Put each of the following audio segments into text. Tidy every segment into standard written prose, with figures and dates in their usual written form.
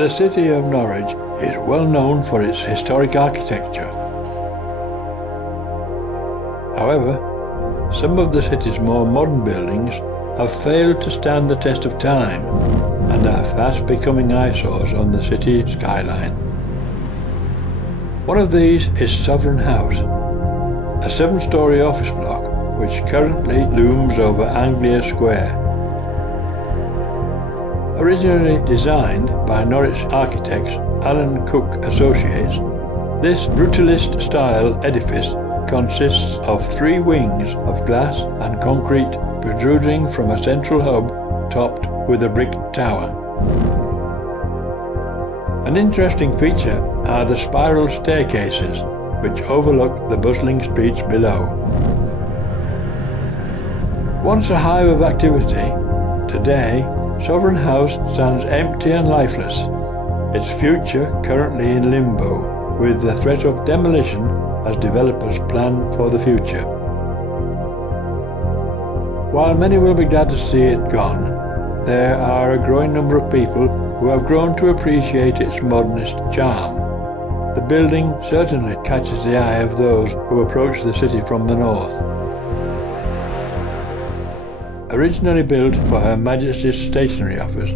The City of Norwich is well known for its historic architecture. However, some of the city's more modern buildings have failed to stand the test of time and are fast becoming eyesores on the city skyline. One of these is Sovereign House, a 7-storey office block which currently looms over Anglia Square. Originally designed by Norwich architects Allen Cook Associates, this brutalist-style edifice consists of 3 wings of glass and concrete protruding from a central hub topped with a brick tower. An interesting feature are the spiral staircases which overlook the bustling streets below. Once a hive of activity, today Sovereign House stands empty and lifeless, its future currently in limbo, with the threat of demolition as developers plan for the future. While many will be glad to see it gone, there are a growing number of people who have grown to appreciate its modernist charm. The building certainly catches the eye of those who approach the city from the north. Originally built for Her Majesty's Stationery office,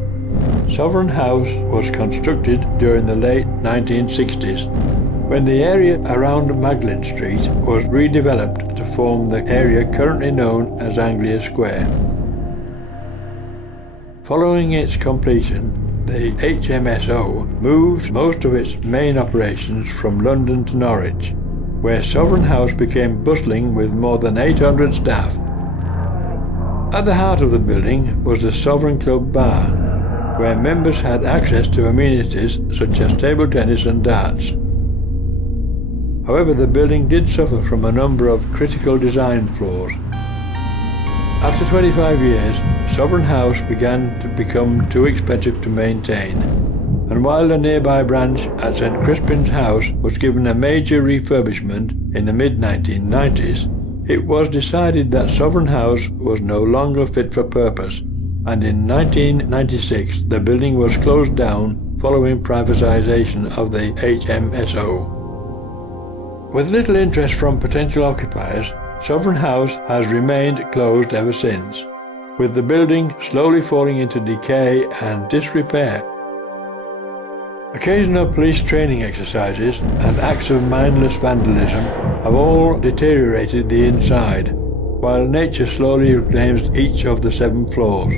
Sovereign House was constructed during the late 1960s, when the area around Magdalen Street was redeveloped to form the area currently known as Anglia Square. Following its completion, the HMSO moved most of its main operations from London to Norwich, where Sovereign House became bustling with more than 800 staff. At the heart of the building was the Sovereign Club Bar, where members had access to amenities such as table tennis and darts. However, the building did suffer from a number of critical design flaws. After 25 years, Sovereign House began to become too expensive to maintain, and while the nearby branch at St Crispin's House was given a major refurbishment in the mid-1990s, it was decided that Sovereign House was no longer fit for purpose, and in 1996 the building was closed down following privatisation of the HMSO. With little interest from potential occupiers, Sovereign House has remained closed ever since, with the building slowly falling into decay and disrepair. Occasional police training exercises and acts of mindless vandalism have all deteriorated the inside, while nature slowly reclaims each of the 7 floors.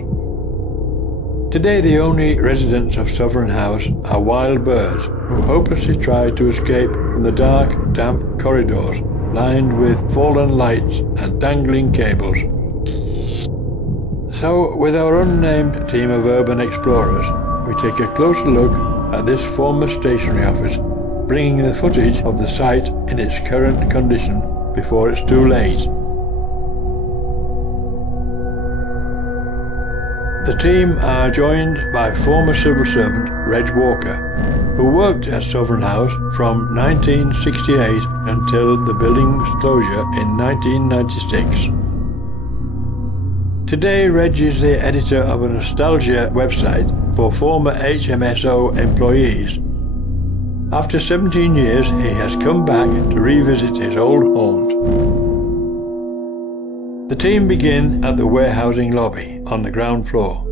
Today the only residents of Sovereign House are wild birds who hopelessly try to escape from the dark, damp corridors lined with fallen lights and dangling cables. So, with our unnamed team of urban explorers, we take a closer look at this former stationery office, bringing the footage of the site in its current condition before it's too late. The team are joined by former civil servant Reg Walker, who worked at Sovereign House from 1968 until the building's closure in 1996. Today, Reg is the editor of a nostalgia website for former HMSO employees. After 17 years, he has come back to revisit his old haunt. The team begin at the warehousing lobby on the ground floor,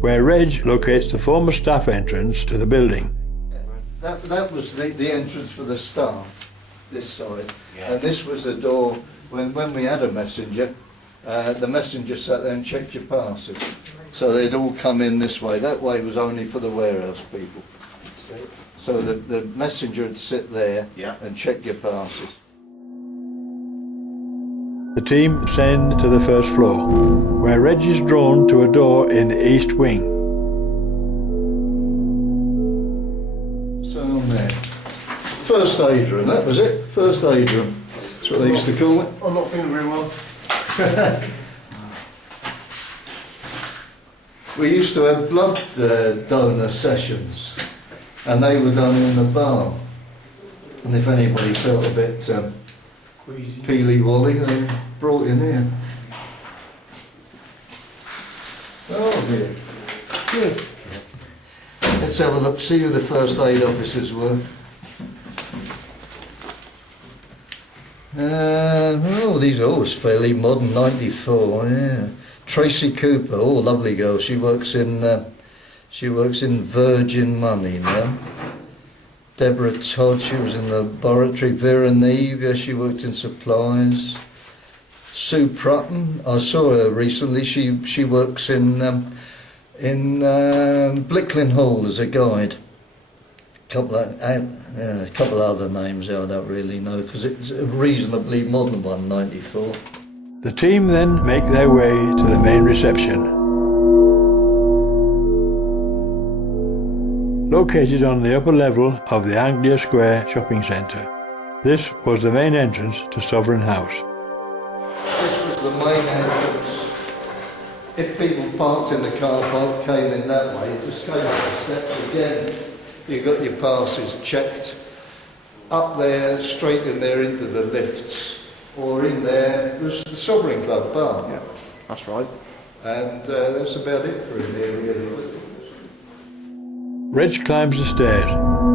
where Reg locates the former staff entrance to the building. That was the entrance for the staff, this side, Yeah. and this was the door when we had a messenger. The messenger sat there and checked your passes. So they'd all come in this way. That way was only for the warehouse people. So the messenger would sit there and check your passes. The team ascend to the first floor, where Reg is drawn to a door in the east wing. So on there. First aid room, that was it. First aid room. That's what they used to call it. I'm not feeling very well. We used to have blood donor sessions, and they were done in the bar. And if anybody felt a bit peely-wolly, they brought in here. Oh dear. Good. Let's have a look, see who the first aid officers were. Oh, these are always fairly modern, 94, yeah. Tracy Cooper, oh, lovely girl. She works in Virgin Money now. Deborah Todd, she was in the laboratory. Vera Neve, yeah, she worked in supplies. Sue Prutton, I saw her recently. She works in Blicklin Hall as a guide. A couple other names I don't really know because it's a reasonably modern one, 94. The team then make their way to the main reception. Located on the upper level of the Anglia Square shopping centre, this was the main entrance to Sovereign House. This was the main entrance. If people parked in the car park, came in that way, it just came up the steps again. You got your passes checked. Up there, straight in there into the lifts, or in there was the Sovereign Club bar. Yeah, that's right. And that's about it for in there, really. Reg climbs the stairs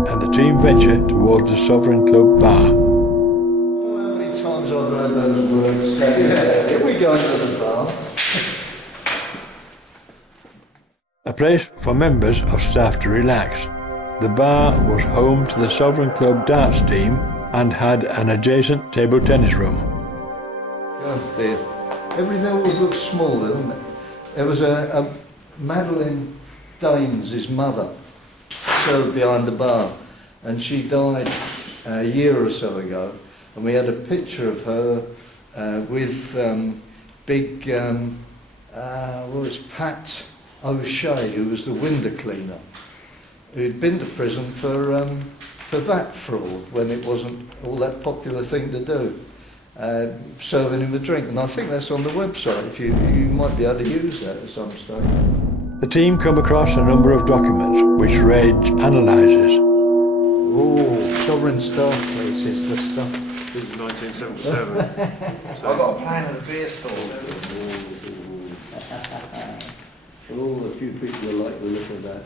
and the team venture towards the Sovereign Club bar. Oh, how many times I've heard those words said, yeah, here we go into the bar. A place for members of staff to relax. The bar was home to the Sovereign Club darts team and had an adjacent table tennis room. Oh dear. Everything always looks small, doesn't it? There was a Madeline Daines, his mother, served behind the bar, and she died a year or so ago, and we had a picture of her with big, Pat O'Shea, who was the window cleaner, who'd been to prison for VAT fraud when it wasn't all that popular thing to do, serving him a drink. And I think that's on the website, if you might be able to use that at some stage. The team come across a number of documents which Reg analyses. Oh, sovereign staff places, the stuff. This is 1977. I've got a plan of the beer store. Oh, a few people will like the look of that.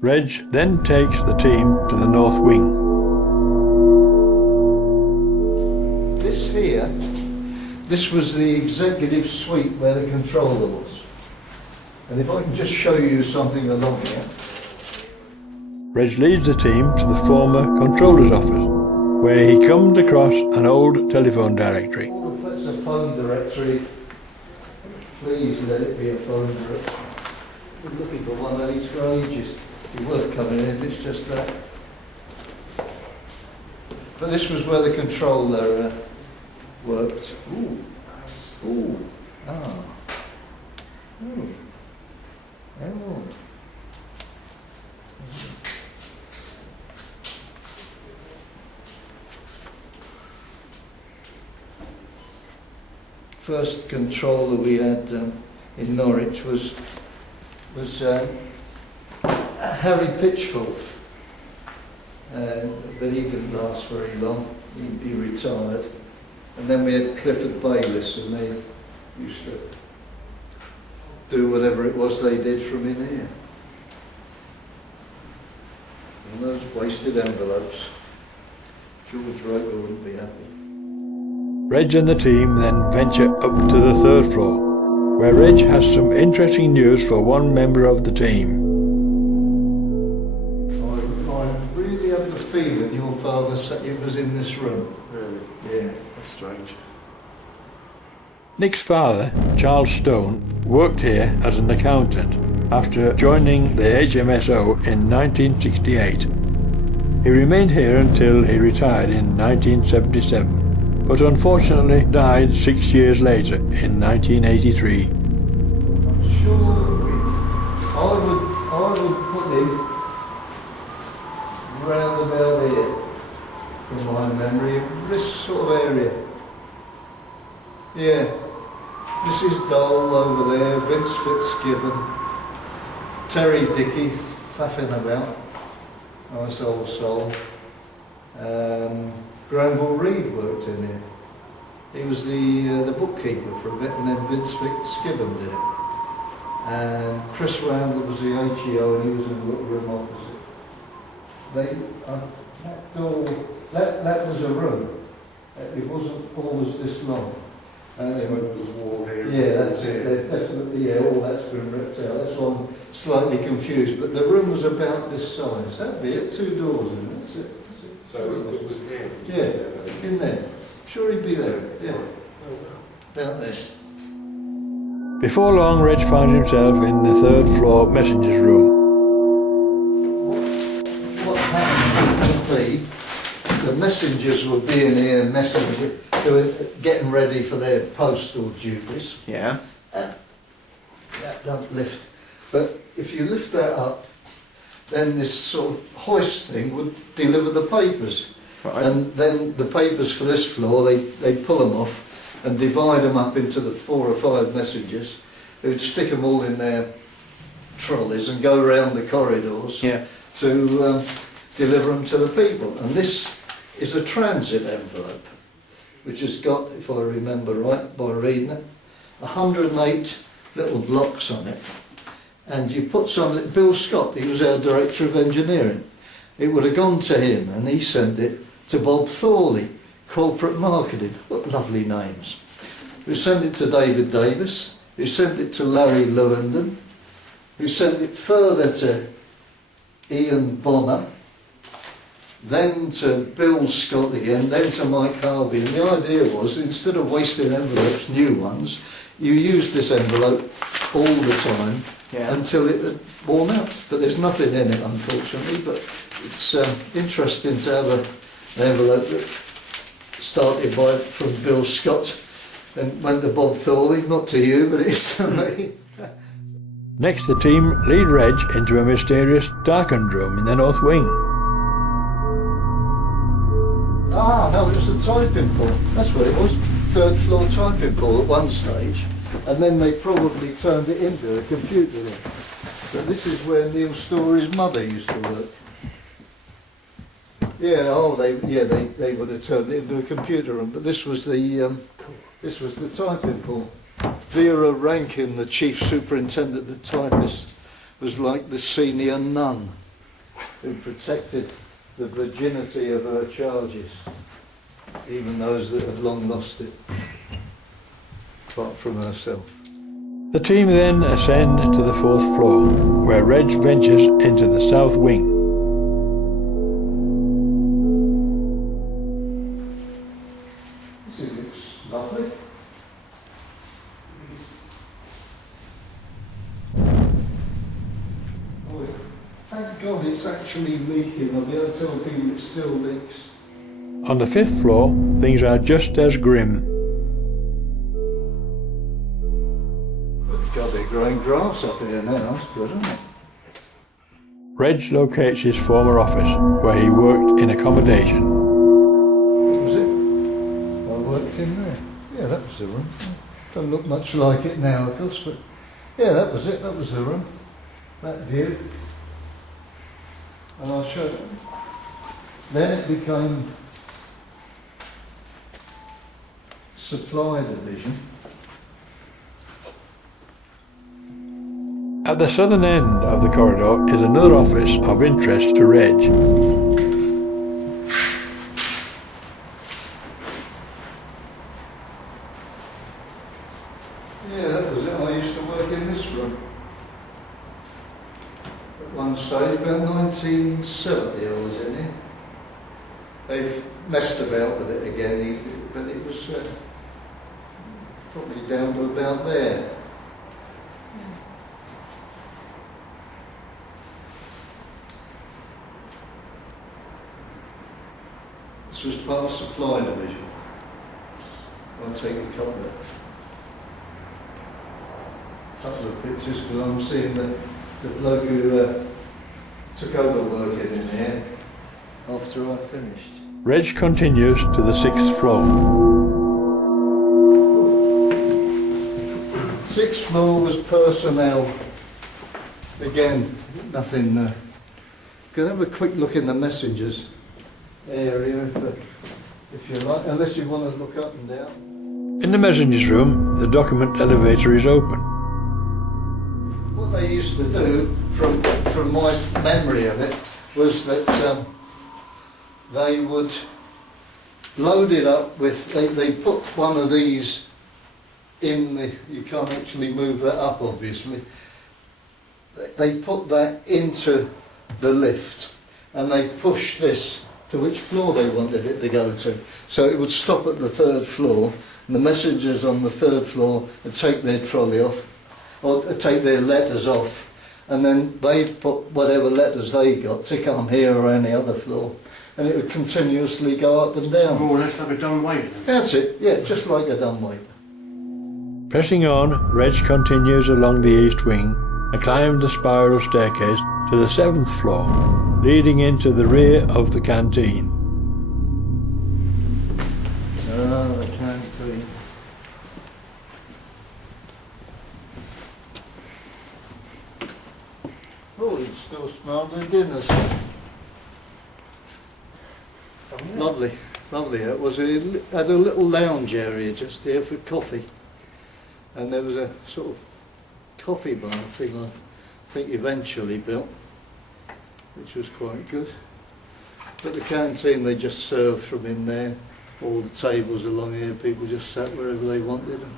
Reg then takes the team to the north wing. This here, this was the executive suite where the controller was. And if I can just show you something along here. Reg leads the team to the former controller's office, where he comes across an old telephone directory. Oh, if that's a phone directory, please let it be a phone directory. We're looking for one of these for ages. It'd be worth coming in if it's just that. But this was where the controller worked. Ooh. Ooh. Ah. Ooh. Oh. First controller we had in Norwich was Harry Pitchforth, but he didn't last very long. He retired, and then we had Clifford Bayliss, and they used to do whatever it was they did from in here. And those wasted envelopes, George Roper wouldn't be happy. Reg and the team then venture up to the third floor, where Reg has some interesting news for one member of the team. I really have the feeling your father said it was in this room. Really? Yeah. That's strange. Nick's father, Charles Stone, worked here as an accountant after joining the HMSO in 1968. He remained here until he retired in 1977. But unfortunately died 6 years later in 1983. I'm sure I would put him round about here, from my memory, this sort of area. Yeah, Mrs. Dole over there, Vince Fitzgibbon, Terry Dickey, faffing about, nice old soul. Granville Reed worked in here. He was the bookkeeper for a bit, and then Vince Fitzgibbon did it. and Chris Randall was the HEO, and he was in the little room opposite. That door, that was a room. It wasn't always this long. So it was wall here. Yeah, that's it. Definitely, yeah, all that's been ripped out. That's why I'm slightly confused. But the room was about this size. That'd be it. 2 doors in it. That's it. So it was here? Yeah, in there. Sure he'd be there. Yeah. About there. Before long, Reg finds himself in the 3rd floor messenger's room. What happened would be, the messengers were being here, they were getting ready for their postal duties. Yeah. And that don't lift. But if you lift that up, then this sort of hoist thing would deliver the papers. Right. And then the papers for this floor, they pull them off and divide them up into the 4 or 5 messengers who'd stick them all in their trolleys and go around the corridors to deliver them to the people. And this is a transit envelope, which has got, if I remember right by reading it, 108 little blocks on it. And you put some, Bill Scott, he was our Director of Engineering, it would have gone to him and he sent it to Bob Thorley, Corporate Marketing. What lovely names. Who sent it to David Davis, who sent it to Larry Lewandon, who sent it further to Ian Bonner, then to Bill Scott again, then to Mike Harvey. And the idea was, instead of wasting envelopes, new ones, you use this envelope all the time until it had worn out. But there's nothing in it, unfortunately, but it's interesting to have an envelope that started from Bill Scott and went to Bob Thorley, not to you, but it is to me. Next, the team lead Reg into a mysterious darkened room in the north wing. Ah, no, it was a typing pool. That's what it was. 3rd floor typing pool at one stage, and then they probably turned it into a computer room. But this is where Neil Story's mother used to work. Yeah, they would have turned it into a computer room. But this was the typing pool. Vera Rankin, the chief superintendent, the typist, was like the senior nun who protected the virginity of her charges, even those that had long lost it, apart from herself. The team then ascend to the 4th floor, where Reg ventures into the south wing. This looks lovely. Oh, thank God it's actually leaking. I'll be able to tell people it still leaks. On the 5th floor, things are just as grim. God, they're growing grass up here now. That's good, isn't it? Reg locates his former office, where he worked in accommodation. That was it. I worked in there. Yeah, that was the room. Don't look much like it now, of course, but yeah, that was it. That was the room. That view. And I'll show you. Then it became supply division. At the southern end of the corridor is another office of interest to Reg. Yeah, that was it. I used to work in this room. At one stage, about 1970 I was in here. They've messed about with it again, but it was probably down to about there. This was part of supply division. I'll take a couple of pictures because I'm seeing the bloke who took over working in here after I finished. Reg continues to the 6th floor. 6th floor was personnel. Again, nothing. Can have a quick look in the messengers area if you like, unless you want to look up and down. In the messenger's room, the document elevator is open. used to do, from my memory of it, was that they would load it up with, they put one of these in the, you can't actually move that up obviously, they put that into the lift and they pushed this to which floor they wanted it to go to. So it would stop at the 3rd floor and the messengers on the 3rd floor would take their trolley off, or take their letters off, and then they put whatever letters they got to come here or any other floor, and it would continuously go up and down. More or less like a dumbwaiter. That's it, yeah, just like a dumbwaiter. Pressing on, Reg continues along the east wing and climbs the spiral staircase to the 7th floor, leading into the rear of the canteen. The canteen. Oh, it still smelled the dinners. Lovely, lovely. It was had a little lounge area just there for coffee, and there was a sort of coffee bar thing I think eventually built, which was quite good. But the canteen they just served from in there. All the tables along here, people just sat wherever they wanted and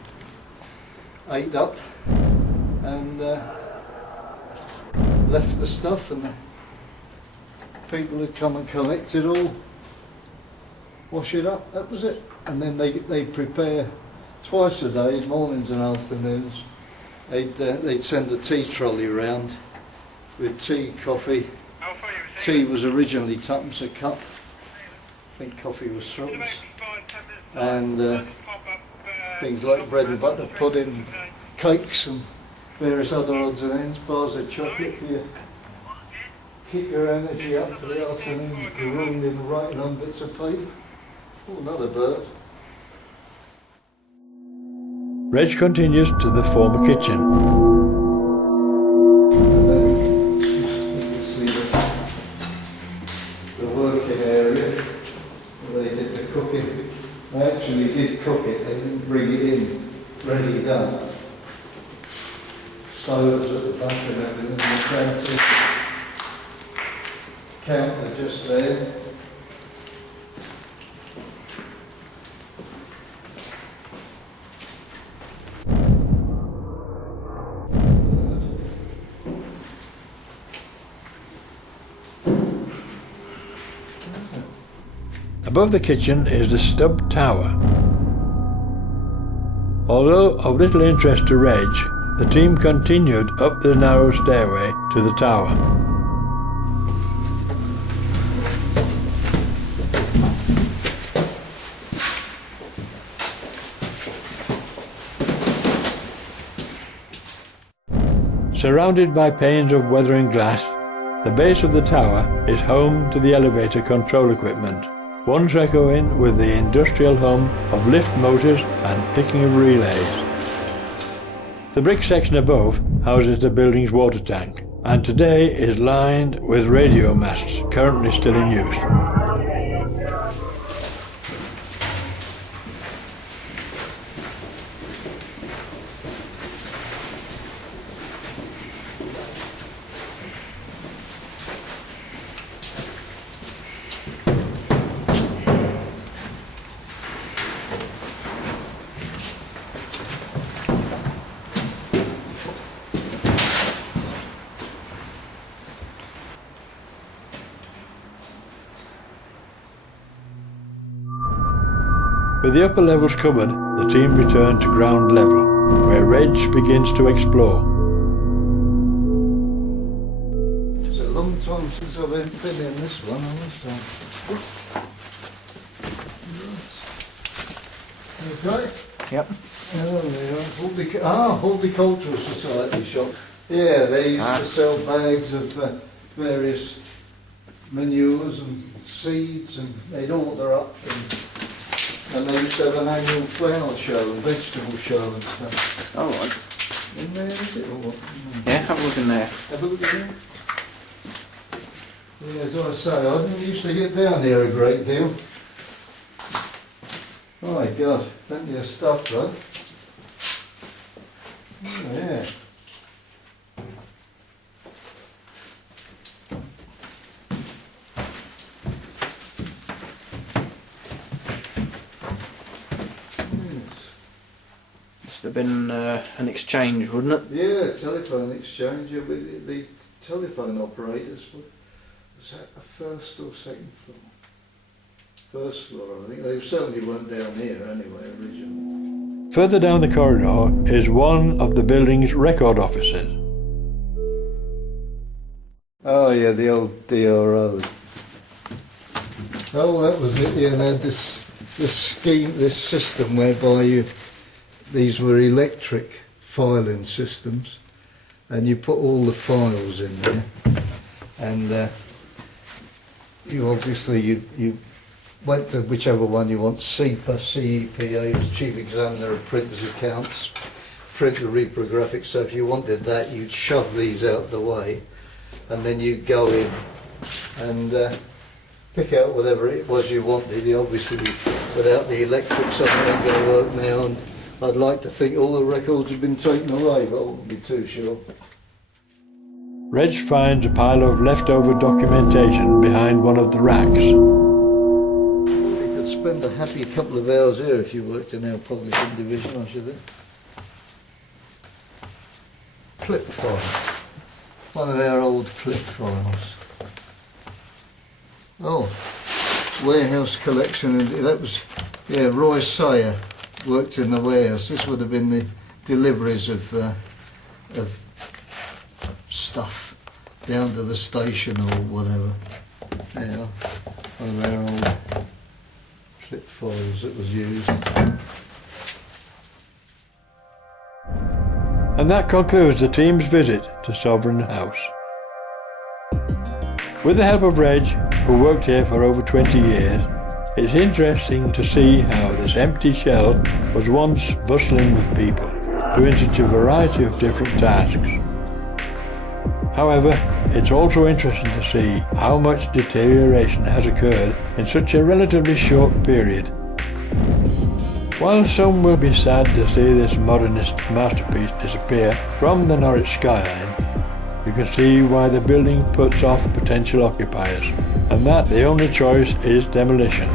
ate up and left the stuff, and the people had come and collect it all, wash it up, that was it. And then they prepare twice a day, mornings and afternoons. They'd send a tea trolley round with tea, coffee. Tea was originally tuppence a cup. I think coffee was threepence. And things like bread and butter pudding, cakes and various other odds and ends, bars of chocolate for you. Keep your energy up for the afternoon, grueling, writing on bits of paper. Oh, another bird. Reg continues to the former kitchen. And then you can see the working area where they did the cooking. They actually did cook it, they didn't bring it in ready done. Stoves at the back and everything, the counter just there. Above the kitchen is the stub tower. Although of little interest to Reg, the team continued up the narrow stairway to the tower. Surrounded by panes of weathering glass, the base of the tower is home to the elevator control equipment, once echoing with the industrial hum of lift motors and clicking of relays. The brick section above houses the building's water tank, and today is lined with radio masts currently still in use. With the upper levels covered, the team return to ground level, where Reg begins to explore. It's a long time since I've been in this one, I must say. Okay? Yep. Oh, there are. Horticultural Society shop. Yeah, they used to sell bags of various manures and seeds, and they'd order up, and they used to have an annual flower show and vegetable show and stuff. All right. In there, is it, or what? Yeah, have a look in there. Have a look in there. Yeah, as I say, I didn't used to get down here a great deal. Oh my God, plenty of stuff though. Oh yeah. Must have been an exchange, wouldn't it? Yeah, telephone exchange with the telephone operators. Was that the first or second floor? First floor, I think. They certainly weren't down here anyway, originally. Further down the corridor is one of the building's record offices. Oh yeah, the old DRO. Oh, that was it. Yeah, they had this scheme, this system whereby these were electric filing systems, and you put all the files in there, and you obviously you went to whichever one you want. CEPA was Chief Examiner of Printers Accounts, Printer Reprographics. So if you wanted that, you'd shove these out the way, and then you'd go in and pick out whatever it was you wanted. You obviously, without the electric, something ain't going to work now, and I'd like to think all the records have been taken away, but I wouldn't be too sure. Reg finds a pile of leftover documentation behind one of the racks. You could spend a happy couple of hours here if you worked in our publishing division, I should think. Clip file. One of our old clip files. Oh, warehouse collection, and that was, yeah, Roy Sayer worked in the warehouse. This would have been the deliveries of stuff down to the station or whatever. Yeah, one of our old clip files that was used. And that concludes the team's visit to Sovereign House. With the help of Reg, who worked here for over 20 years, it's interesting to see how this empty shell was once bustling with people, doing such a variety of different tasks. However, it's also interesting to see how much deterioration has occurred in such a relatively short period. While some will be sad to see this modernist masterpiece disappear from the Norwich skyline, you can see why the building puts off potential occupiers, and that the only choice is demolition.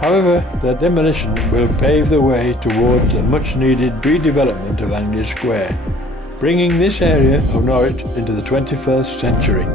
However, the demolition will pave the way towards the much-needed redevelopment of Anglia Square, bringing this area of Norwich into the 21st century.